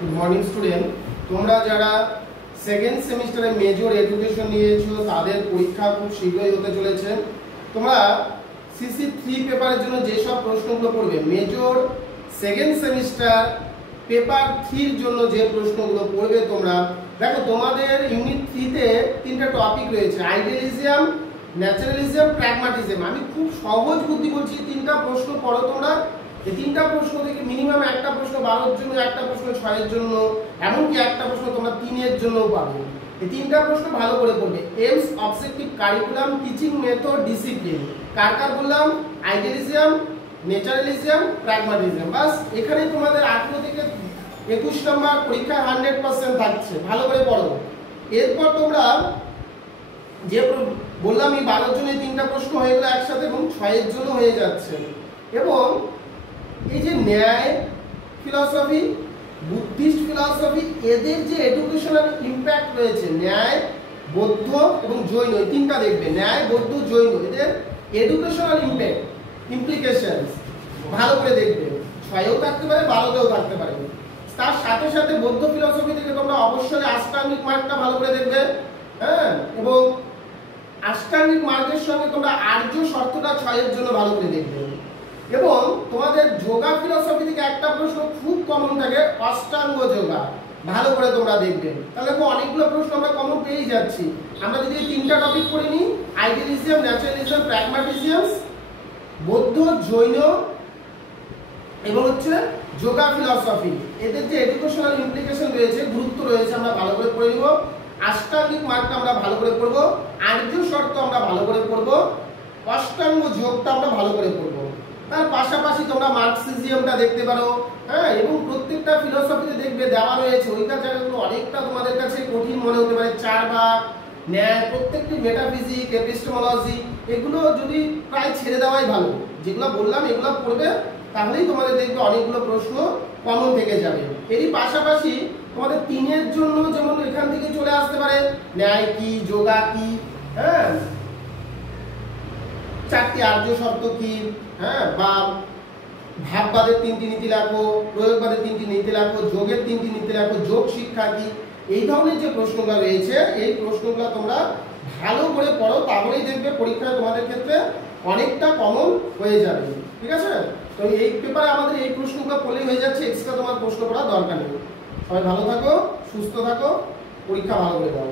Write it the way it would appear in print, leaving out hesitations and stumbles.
Good morning student, তোমরা যারা second সেমিস্টারে মেজর এডুকেশন নিয়েছো তাদের পরীক্ষা খুব শীঘ্রই হতে চলেছে। তোমরা সিসি 3 পেপারের জন্য যে সব প্রশ্নগুলো পড়বে, মেজর সেকেন্ড সেমিস্টার পেপার 3 এর জন্য যে প্রশ্নগুলো পড়বে তোমরা দেখো, তোমাদের ইউনিট 3 তে তিনটা টপিক রয়েছে, আইডিয়ালিজম, ন্যাচারালিজম, প্র্যাগমাটিজম। আমি খুব সহজ বুদ্ধি বলছি, তিনটা প্রশ্ন পড়ো তোমরা। এই তিনটা প্রশ্ন থেকে মিনিমাম একটা প্রশ্ন 12 এর জন্য, একটা প্রশ্ন 6 এর জন্য, এমনকি একটা প্রশ্ন তোমরা 3 এর জন্যও পাবে। এই তিনটা প্রশ্ন ভালো করে পড়বে। Aims, objective, curriculum, teaching method, discipline. কার কার বললাম? Idealism, naturalism, pragmatism. বাস এখানে তোমাদের 18 থেকে 21 নম্বর পরীক্ষা 100% থাকছে, ভালো করে পড়ো। এরপর তোমরা যে বললাম এই 12 জনের তিনটা প্রশ্ন হয়ে গেল একসাথে এবং 6 এর জন্য হয়ে যাচ্ছে। এবং এই যে ন্যায় ফিলসফি, বুদ্ধিস্ট ফিলসফি, এদের যে এডুকেশনাল ইম্প্যাক্ট রয়েছে, ন্যায়, বৌদ্ধ এবং জৈন, এই তিনটা দেখবে, ন্যায়, বৌদ্ধ, জৈন, এদের এডুকেশনাল ইম্প্যাক্ট, ইমপ্লিকেশনস ভালো করে দেখবে। 6এও থাকতে পারে, 12তেও থাকতে পারে। তার সাথে সাথে বৌদ্ধ ফিলসফি থেকে তোমরা অবশ্যই আষ্টাঙ্গিক মার্গটা ভালো করে দেখবে, হ্যাঁ, এবং আষ্টাঙ্গিক মার্গের সঙ্গে তোমরা আর্য শর্তটা 6 এর জন্য ভালো করে দেখবে। এবং তোমাদের যোগা ফিলসফি থেকে একটা প্রশ্ন খুব কমন থাকে, অষ্টাঙ্গ যোগা, ভালো করে তোমরা দেখবে। তাহলে অনেকগুলো প্রশ্ন আমরা কমন পেয়ে যাচ্ছি। আমরা যদি এই তিনটা টপিক পড়ে নিই, আইডিয়ালিজম, ন্যাচারালিজম, প্র্যাগমাটিজম, বৌদ্ধ, জৈন এবং যোগা ফিলসফি, এদের যে এডুকেশনাল ইমপ্লিকেশন রয়েছে, গুরুত্ব রয়েছে, আমরা ভালো করে পড়ে নিব। আষ্টাঙ্গিক মার্গটা আমরা ভালো করে পড়বো, আর্য শর্ত আমরা ভালো করে পড়বো, অষ্টাঙ্গ যোগটা আমরা ভালো করে পড়বো। তার পাশাপাশি তোমরা মার্কসিজমটা দেখতে পারো, হ্যাঁ, এবং প্রত্যেকটা ফিলসফিতে দেখবে দেওয়া রয়েছে, ওইটার জায়গাগুলো অনেকটা তোমাদের কাছে কঠিন মনে হতে পারে। 4 ভাগ, ন্যায়, প্রত্যেকটি মেটাফিজিক, এপিস্টেমোলজি, এগুলো যদি প্রায় ছেড়ে দেওয়াই ভালো। যেগুলো বললাম এগুলো পড়বে, তাহলেই তোমাদের দেখবে অনেকগুলো প্রশ্ন কমন থেকে যাবে। এরই পাশাপাশি তোমাদের 3 এর জন্য যেমন এখান থেকে চলে আসতে পারে ন্যায় কি, যোগা কি, হ্যাঁ, 4টি আর্য শর্ত কি, হ্যাঁ, বা ভাববাদের 3টি নীতি লেখো, প্রয়োগবাদের 3টি নীতি লেখো, যোগের 3টি নীতি লেখো, যোগ শিক্ষা কি, এই ধরনের যে প্রশ্নগুলো রয়েছে, এই প্রশ্নগুলো তোমরা ভালো করে পড়ো, তাহলেই দেখবে পরীক্ষায় তোমাদের ক্ষেত্রে অনেকটা কমন হয়ে যাবে। ঠিক আছে? তো এই পেপারে আমাদের এই প্রশ্নগুলো পড়লেই হয়ে যাচ্ছে, এক্সট্রা তোমার প্রশ্ন পড়ার দরকার নেই। সবাই ভালো থাকো, সুস্থ থাকো, পরীক্ষা ভালো করে দাও।